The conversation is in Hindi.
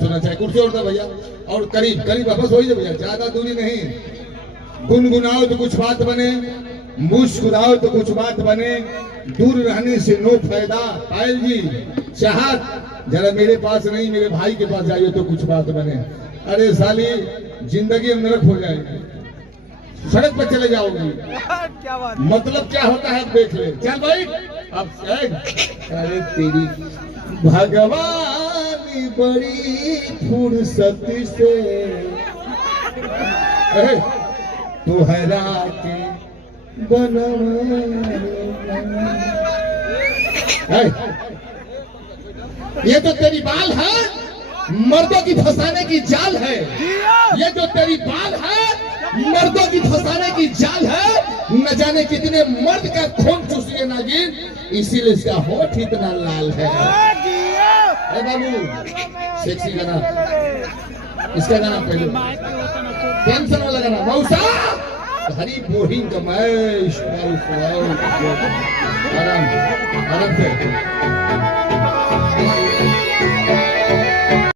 सुनना चाहिए। कुर्सी उड़ता भैया, और करीब करीब वापस हो जाए भैया, ज्यादा दूरी नहीं। गुनगुनाओ तो कुछ बात बने, मुस्कुराओ तो कुछ बात बने, दूर रहने से नो फायदा। पायल जी चाहत जरा मेरे पास नहीं, मेरे भाई के पास जाइए तो कुछ बात बने। अरे साली जिंदगी में नरक हो जाएगी, सड़क पर चले जाओगी। क्या बात, मतलब क्या होता है देख ले। चल भाई अब अरे तेरी भगवान बड़ी फुर्सत से तुहरा के ये तो तेरी बाल है, मर्दों की फंसाने की जाल है। ये जो तेरी बाल है, मर्दों की फंसाने की जाल है। न जाने कितने मर्द का खून चूस लिए नागिन, इसीलिए इसका होठ इतना लाल है। ए बाबू सेक्सी गाना, इसका गाना पहले टेंशन वाला गाना। मौसा हरी बोहिंग कमाई आराम आराम से।